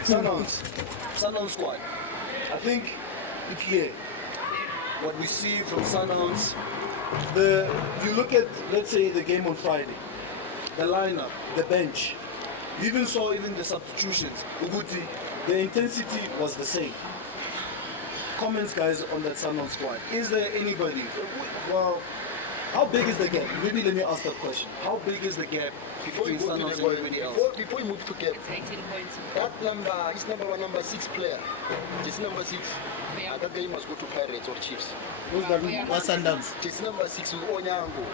Sundowns squad. I think it's clear what we see from Sundowns. You look at, let's say, the game on Friday, the lineup, the bench. You even saw the substitutions. Uguti, the intensity was the same. Comments, guys, on that Sundowns squad. Is there anybody? Well, how big is the gap? Maybe let me ask that question. How big is the gap between Sundowns and everybody else? Before you move to gap, It's 18 points. that number is number 6 player. This number 6. Yeah. That guy must go to Pirates or Chiefs. Who's that? What's Sundowns? This number 6 with Onyango.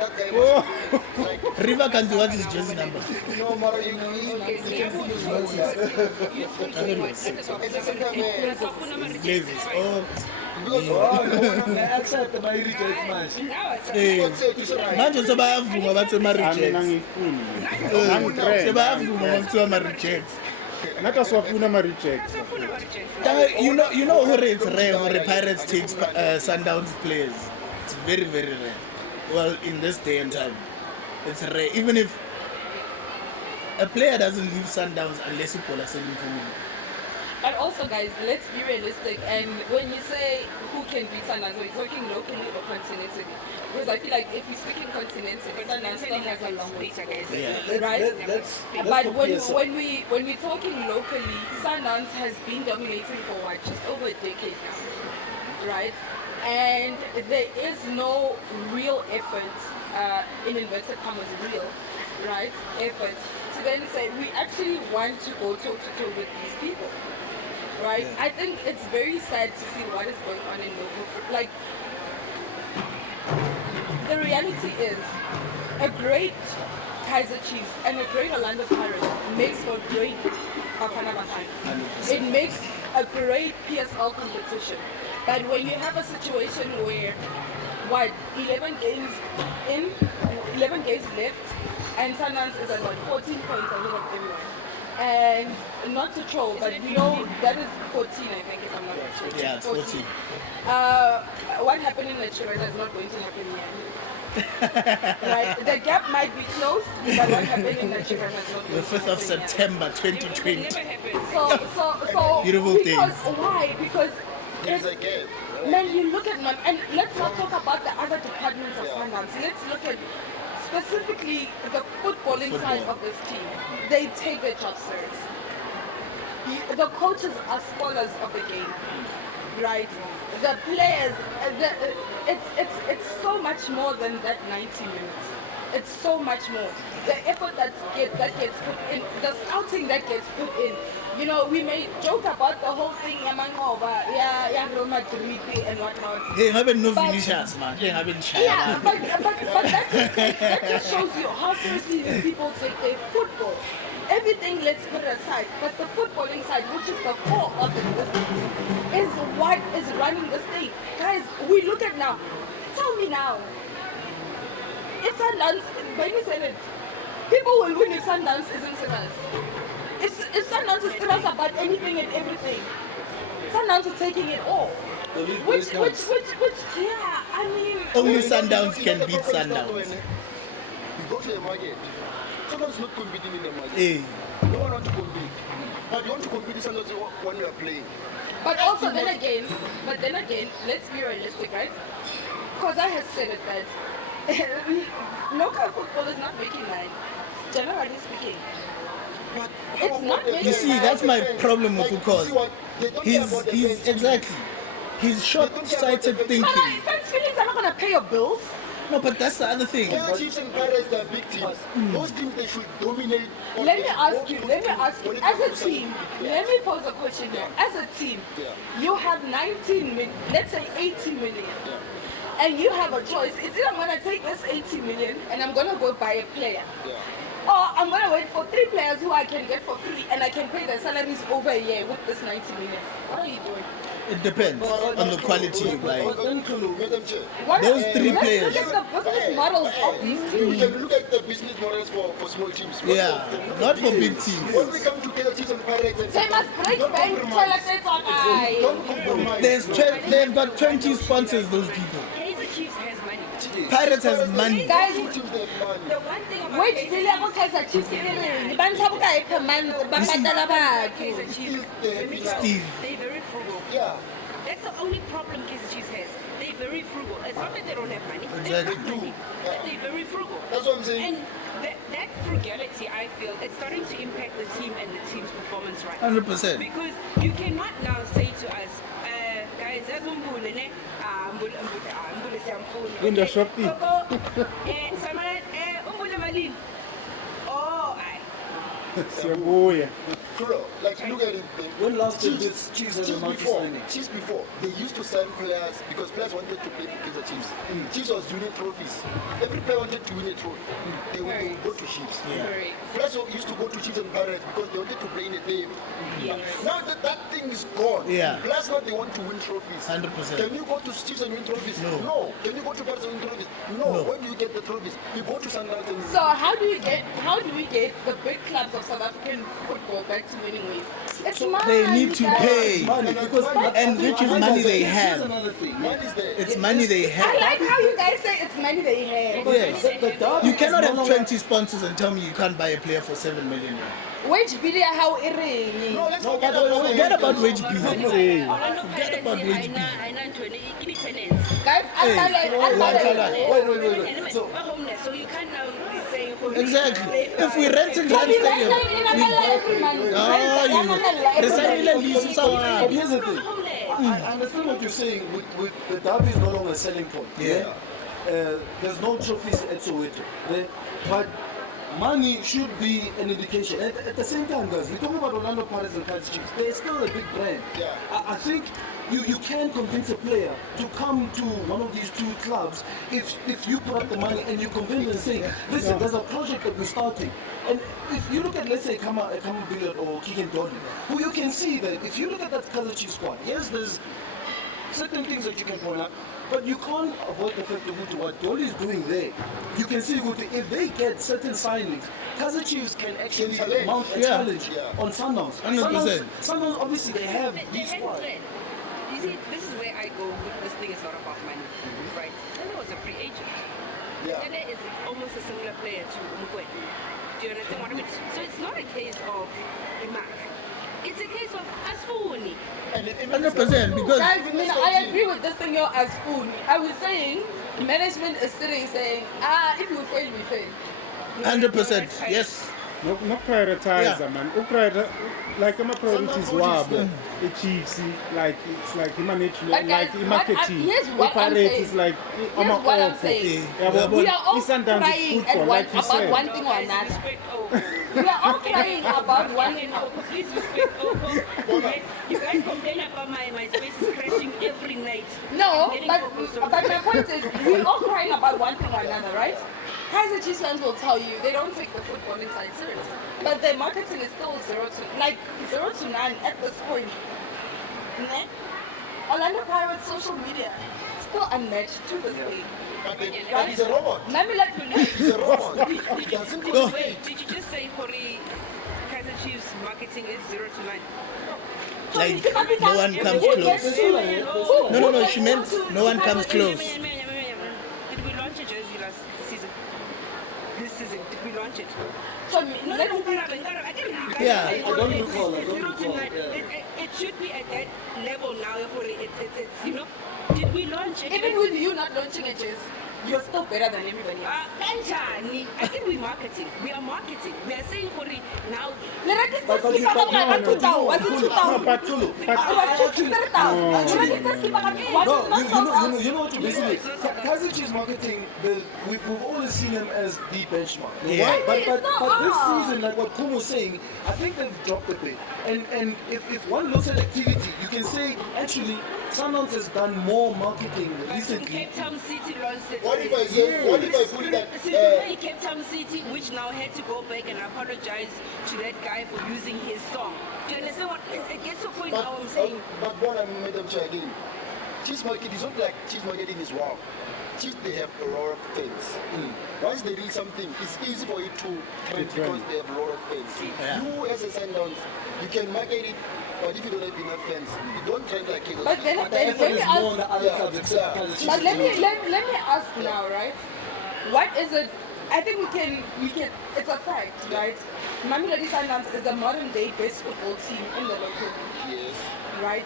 That guy Oh. must go. Like, River can do what is jersey number. no matter you can Blazers. Oh, Accept my rejects, man. manje sebayavuma bathi Mina ama-rejects. ngifuni. Angitrendi. Sebayavuma bakuthiwa ama-rejects. Nathi asiwafuni ama-rejects. You know who it's rare who the Pirates takes Sundowns players. It's very, very rare. Well, in this day and time, it's rare. Even if a player doesn't leave Sundowns unless you pull a selling community. But also, guys, let's be realistic. And when you say who can beat Sundowns, we're talking locally or continentally. Because I feel like if we're speaking continentally, Sundowns still has a long way to go. Yeah. Right? Let's But compare some. when we're talking locally, Sundowns has been dominating for what, just over a decade now, right? And there is no real effort, in inverted commas, real, right? Effort to then say we actually want to go toe to toe with these people, right? Yeah. I think it's very sad to see what is going on in local. Like, the reality is, a great Kaiser Chiefs and a great Orlando Pirates makes for great Bafana Bafana. 100%. It makes a great PSL competition. But when you have a situation where, 11 games in, 11 games left, and Sundowns is at 14 points ahead of everyone. And not to troll, but we know that is 14, I think, if I'm not mistaken. Yeah, it's 14. What happened in Nigeria is not going to happen here. Right? The gap might be closed, but what happened in Nigeria is not The going to 5th of happen here. September 2020. So Beautiful because things. why? Because there's it's, a gap. man, you look at them, and let's not talk about the other departments of Sundowns. Let's look at specifically the footballing side of this team. They take their job serious. The coaches are scholars of the game, right? The players, it's so much more than that 90 minutes. It's so much more. The effort that gets put in, the scouting that gets put in. You know, we may joke about the whole thing, yeah, Real Madrid and whatnot. Hey, ngabe no finishers, man. Hey, ngabe nishaya, Yeah, man. but that just shows you how seriously these people take their football. Everything let's put aside, but the footballing side, which is the core of the business, is what is running the state. Guys, we look at now. Tell me now. If Sundowns, when you said it, people will win if Sundowns isn't serious. If Sundowns is serious about anything and everything, Sundowns is taking it all. Which, yeah, I mean. Only Sundowns can beat The problem is not Sundowns. when you go to the market. Someone's not competing in the market. Hey. No one wants to compete. But you want to compete with Sundowns when you are playing. But also then again, let's be realistic, right? Because I have said it that local football is not making money, generally speaking. But It's not making You see, that's my problem with Ukos. He's exactly. He's short-sighted thinking. But fans' feelings are not going to pay your bills. No, but that's the other thing. Yeah, Chiefs and Pirates, they are big teams. Those teams, they should dominate. Let me ask you, as a team, let me pose a question here. As a team, you have 19 million, let's say 80 million. And you have a choice. It's either I'm going to take this 80 million and I'm going to go buy a player. Or I'm going to wait for 3 players who I can get for free and I can pay their salaries over a year with this 90 million. What are you doing? It depends on the quality you buy. What Those are- 3 let's players. Look at the business models of these We teams. can look at the business models for small teams. Yeah, not for big When teams. we come together, Chiefs and Pirates, and They must break don't bank compromise. toilets on eye. Don't compromise. They've got 20 sponsors, those people. Kaiser Chiefs has money. Pirates has money. Guys, Two teams that have money. The one thing about which really about Kaiser Chiefs? Ni bantu buka per month, bakatala batho. Kaiser Chiefs, They're Steve. they're very frugal. Yeah. That's the only problem Kaiser Chiefs has. They're very frugal. It's not that they don't have money. They Exactly. have money, but they're very frugal. That's what I'm saying. And that frugality, I feel, it's starting to impact the team and the team's performance right now. 100%. Because you cannot now say to us, guys, that's umbule, ne? Umbule siyamfuna. In the Okay, Shopee. Koko, umbule malini? Oh, aye. Siyabuya. Khumo, like look at it. When last did this Chiefs had a Chiefs market before, signing? Chiefs before, they used to sign players because players wanted to play for Kaiser Chiefs. Chiefs was winning trophies. Every player wanted to win a trophy. They would go to Chiefs. Right. Players used to go to Chiefs and Pirates because they wanted to play in a team. Now that thing is gone. Yeah. Players now they want to win trophies. 100%. Can you go to Chiefs and win trophies? No. Can you go to Pirates and win trophies? No. Where do you get the trophies? You go to Sundowns and So how do we get the big clubs of South African football back to winning ways? It's money. They need to guys. pay. Money, because And which is money they Here's have. another thing. money is there. It's money they I have. like how you guys say it's money they have. Yes. The derby You cannot is have no 20 sponsors and tell me you can't buy a player for 7 million. Which video how it ring? No, let's No, forget but about Forget about wage bill. Orlando Forget about Pirates, wage bill. I know 20, give me tenants. Guys, Hey, Wait. So, We're homeless, so you can't now say Exactly. If we rent in Grand Stadium, but here's the thing. homeless. I understand what you're saying with the derby is no longer a selling point. Yeah. There's no trophies at Soweto. But money should be an indication. At the same time, guys, we're talking about Orlando Pirates and Kaizer Chiefs. They're still a big brand. Yeah. I think you can convince a player to come to one of these two clubs if you put up the money and you convince them and say, listen, there's a project that we're starting. And if you look at, let's say, Kama Billiard or Kiken Dolly, who you can see that if you look at that Kaizer Chiefs squad, yes, there's certain things that you can point out, but you can't avoid the fact of what Dolly is doing there. You can see if they get certain signings, Kaizer Chiefs can actually Challenge. mount a Yeah. challenge Yeah. on Sundowns. 100%. Sundowns, obviously, they have They these had a squads. plan. You see, this is where I go with this thing is not about money, right? Tlholo was a free agent. Yeah. Tlholo is almost a similar player to Umkwe. Do you understand what I mean? So it's not a case of a mark. It's a case of Asfuni. And it- 100% because Guys, I agree with this thing you're as food. I was saying, management is sitting saying, if you fail, we fail. 100%. Yes. No prioritize, Yeah. man. Like my priorities wabo. The Chiefs, like it's like management, But guys, like marketing. here's what I'm Pirates saying. is like Here's what I'm saying. We are all Sundowns is crying football, at like you about said. one thing or Guys, another. respect We are all crying about one thing. Please respect Oko. You guys complain about my space is crashing every night. No, Getting but Oko, so- my point is, we're all crying about one thing or another, right? Kaizer Chiefs fans will tell you they don't take the football inside serious, but their marketing is still 0 to 9 at this point. Ne? Orlando Pirates social media still unmatched to this day. But he's a robot. Let me let you know. He's a robot. He doesn't Go. Wait, did you just say Hori Kaizer Chiefs marketing is 0 to 9? Like no one comes close. No. She meant no one comes close. Did we launch a jersey last season? This season, did we launch it? So No, let's I can really Yeah. say I don't it's recall, 0 to 9. It should be at that level now. It's you know. Did we launch it? even with you not launching a jersey, you're still better than everybody else. Kanjani? I think we're marketing. We are marketing. We are saying Hori now. Le register But skipper you- ka but- 2,000. Was it No, 2,000? but Tlholo, It was 3,000. The register skipper ka was No, it not you sold know out? what you're basically. Kaizer Chiefs marketing, we've always seen them as the benchmark. Yeah. Right? But It's not this us. season, like what Khumo was saying, I think they've dropped a bit. And if one looks at activity, you can say actually Sundowns has done more marketing recently. Cape Town City launched it. What if I say, what if I put that? See, Cape Town City, which now had to go back and apologize to that guy for using his song. Do you understand what? It gets to a point now I'm saying. But what I'm Madam Chair again, cheese market is not like cheese marketing is wrong. Cheese, they have a lot of things. Once they do something, it's easy for it to trend because they have a lot of things. Yeah. You as a Sundowns, you can market it But if you don't have enough fans, you don't trend like Kegels. But then The effort let me is more on ask. the other clubs except Kaizer Chiefs. But let me ask now, right? What is it? I think we can. It's a fact, right? Mamelodi Sundowns is the modern day best football team in the local league, Yes. right?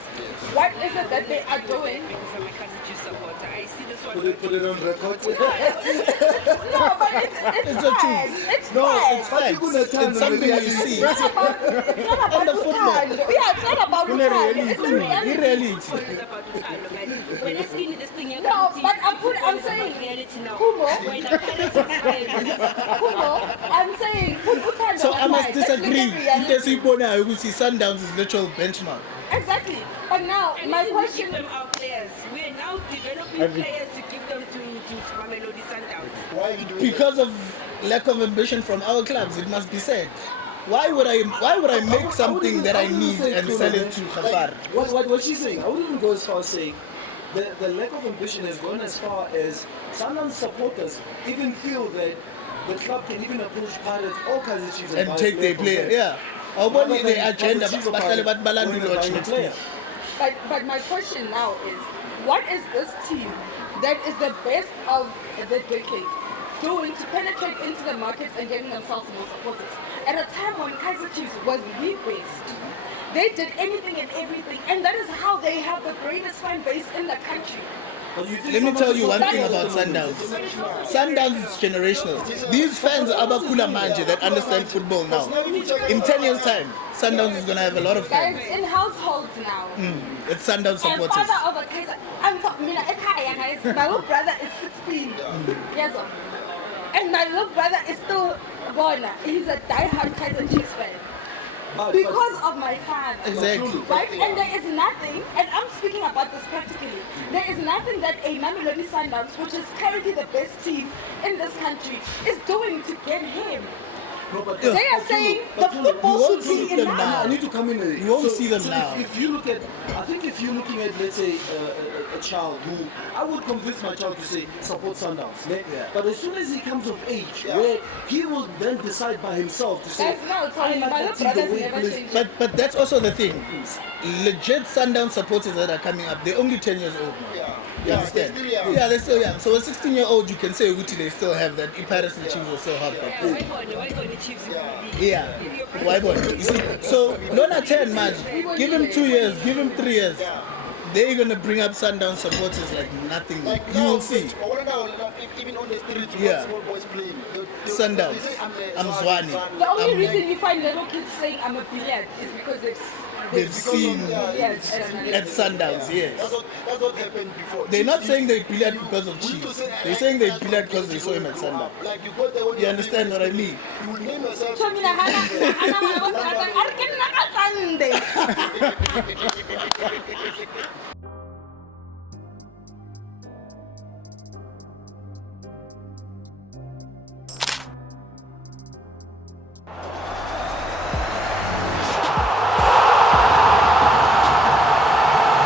What is it that they are doing? Because I'm a Kaizer Chiefs supporter. I see this one. Put it on record. No, but it's a fact. truth. It's No, fact. it's facts. It's something you see. It's not about On the football. Uthando. Yeah, it's not about Uthando. It's the reality. In reality. Football is about Tlholo, guys. When I see this thing, No, but I'm saying, reality now. Khumo, When the Pirates is Khumo, I'm saying, put Uthando So I must aside. Let's look disagree. at reality. Into Sibona, we see Sundowns is literal benchmark. Exactly. But now, And my listen, question. we give them our players. We are now developing players to give them to Mamelodi Sundowns. Why are you doing Because of lack of ambition from our clubs, it must be said. Why would I make something that I need and sell it to Khafar? What she's saying, I wouldn't even go as far as saying the lack of ambition has gone as far as Sundowns supporters even feel that the club can even approach Pirates or Kaizer Chiefs And buy take their from player, them. yeah. Our Rather body, than the agenda, Kaizer Chiefs or bahlale Pirates bathi balandule going and watch buying next player. year. But my question now is, what is this team that is the best of the decade doing to penetrate into the markets and getting themselves more supporters? At a time when Kaizer Chiefs was the best, they did anything and everything, and that is how they have the greatest fan base in the country. But you think Let me Sundowns tell is you one not thing good about at the moment? Sundowns. Sundowns is generational. These fans are Bakula Manje that understand football now. In 10 years' time, Sundowns is going to have a lot of Guys, fans. in households now. It's Sundowns And supporters. father of a Kaizer, I'm talking, guys, my little brother is 16 years old. And my little brother is still born. He's a die-hard Kaizer Chiefs fan. Because of my father. Exactly. Right? And there is nothing, and I'm speaking about this practically, there is nothing that a Mamelodi Sundowns, which is currently the best team in this country, is doing to get him. No, but They are saying the football won't should be see them enough. now. I need to come in there. You won't see them so now. If you look at, I think if you're looking at, let's say, a child who, I would convince my child to say, support Sundowns. Ne? Yeah. But as soon as he comes of age, where he will then decide by himself to say, Guys, no, I Tony, like my that little team the brother's way it never plays. changed. But that's also the thing. Legit Sundown supporters that are coming up, they're only 10 years old now. Yeah. You Yeah, understand? they're still young. Yeah, they're still young. So a 16-year-old, you can say Uti, they still have that. Paris and the Chiefs were so hot back then. Why go the Chiefs? Yeah. Why not? You see, so Lona 10 man, give him 2 years, give him 3 years. They're gonna bring up Sundown supporters like nothing. Like You now, will see. even on the street, you Yeah. watch small boys playing. Sundowns. They say, I'm Zwani. The only reason you find little kids saying I'm a billiard is because They've seen billiards at Sundowns, yes. That's what happened before. They're not saying they billiard because of Chiefs. They're saying they billiard because they saw him at Sundowns. Like you got there when You understand what I mean? You will name yourself. So, mina hana,